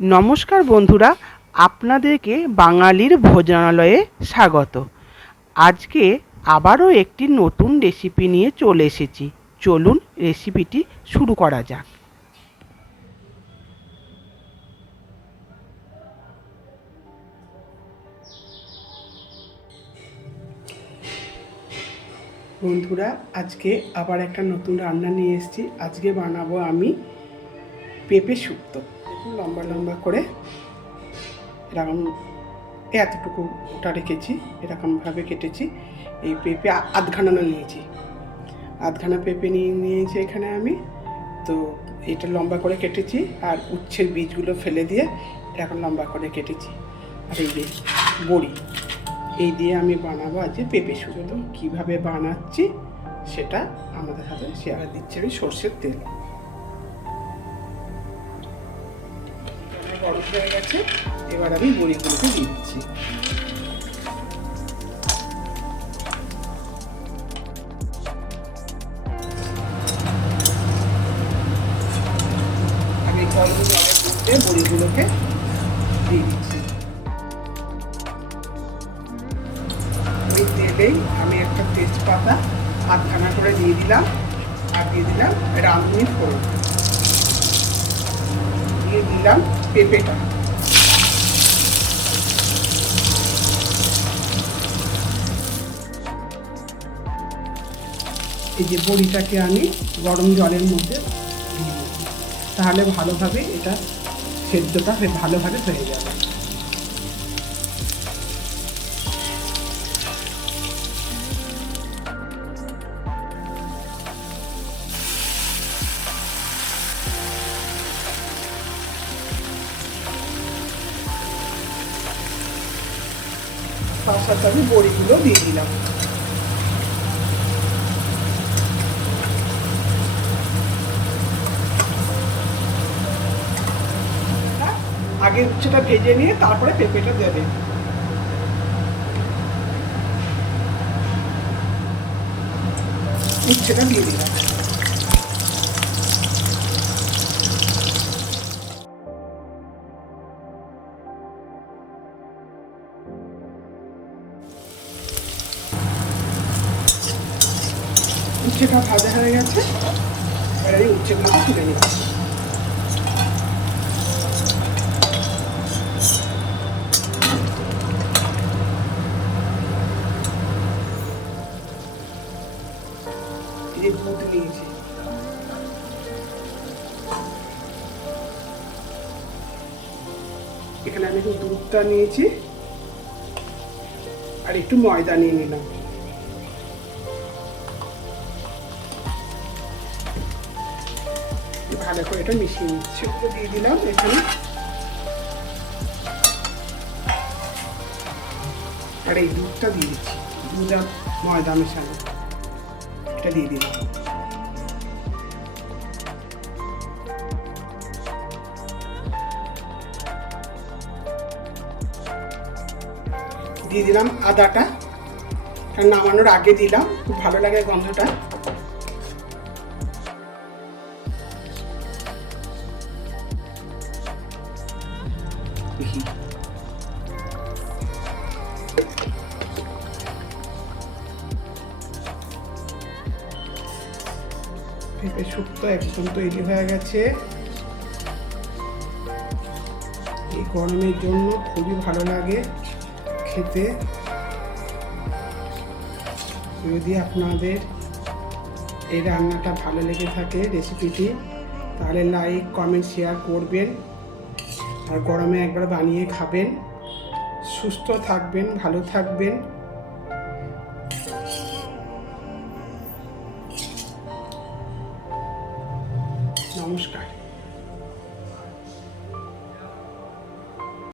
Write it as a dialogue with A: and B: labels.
A: নমস্কার বন্ধুরা, আপনাদেরকে বাঙালির ভোজনালয়ে স্বাগত। আজকে আবারও একটি নতুন রেসিপি নিয়ে চলে এসেছি। চলুন রেসিপিটি শুরু করা যাক। বন্ধুরা, আজকে আবার একটা নতুন রান্না নিয়ে এসেছি। আজকে বানাবো আমি পেঁপে শুক্তো। দেখুন লম্বা লম্বা করে এরকম এতটুকু ওটা রেখেছি, এরকমভাবে কেটেছি। এই পেঁপে আধখানা নিয়েছি। আধখানা পেঁপে নিয়ে নিয়েছি এখানে আমি। তো এটা লম্বা করে কেটেছি আর উচ্ছের বীজগুলো ফেলে দিয়ে এরকম লম্বা করে কেটেছি। আর এই যে বড়ি, এই দিয়ে আমি বানাবো আজকে পেঁপে শুক্তো কীভাবে বানাচ্ছি সেটা আমাদের সাথে শেয়ার দিচ্ছি। আমি সর্ষের তেল। গরম হয়ে গেছে। এবার আমি বড়িগুলোকে দিয়ে দিচ্ছি। আমি মধ্যে বড়িগুলোকে দিয়ে দিচ্ছি। ওই আমি একটা তেজপাতা আধখানা করে দিয়ে দিলাম। আর দিয়ে দিলাম রাঁধুনি ফোড়ন। দিলাম পেঁপেটা। এই যে বড়িটাকে আমি গরম জলের মধ্যে দিয়ে তাহলে ভালোভাবে এটা সেদ্ধটা ভালোভাবে হয়ে যাবে। তার সাথে আমি বড়িগুলো দিয়ে দিলাম। আগে উচ্ছেটা ভেজে নিয়ে তারপরে পেঁপেটা দেবে। উচ্ছেটা দিয়ে দিলাম। উচ্ছেটা ভাজা হয়ে গেছে। এবার এই উচ্ছেগুলোকে তুলে নিচ্ছি। এখানে আমি একটু দুধটা নিয়েছি। আর একটু ময়দা নিয়ে নিলাম। ভালো করে এটা মিশিয়ে নিচ্ছি। দিয়ে দিলাম এখানে। আর এই দুধটা দিয়ে দিচ্ছি। দুধ আর ময়দা মেশানো। এটা দিয়ে দিলাম। দিয়ে দিলাম আদাটা। নামানোর আগে দিলাম। খুব ভালো লাগে গন্ধটা। দেখি। পেঁপে শুক্তো একদম তৈরি হয়ে গেছে। এই গরমের জন্য খুবই ভালো লাগে খেতে। যদি আপনাদের এই রান্নাটা ভালো লেগে থাকে রেসিপিটি তাহলে লাইক কমেন্ট শেয়ার করবেন। আর গরমে একবার বানিয়ে খাবেন। সুস্থ থাকবেন ভালো থাকবেন। নমস্কার।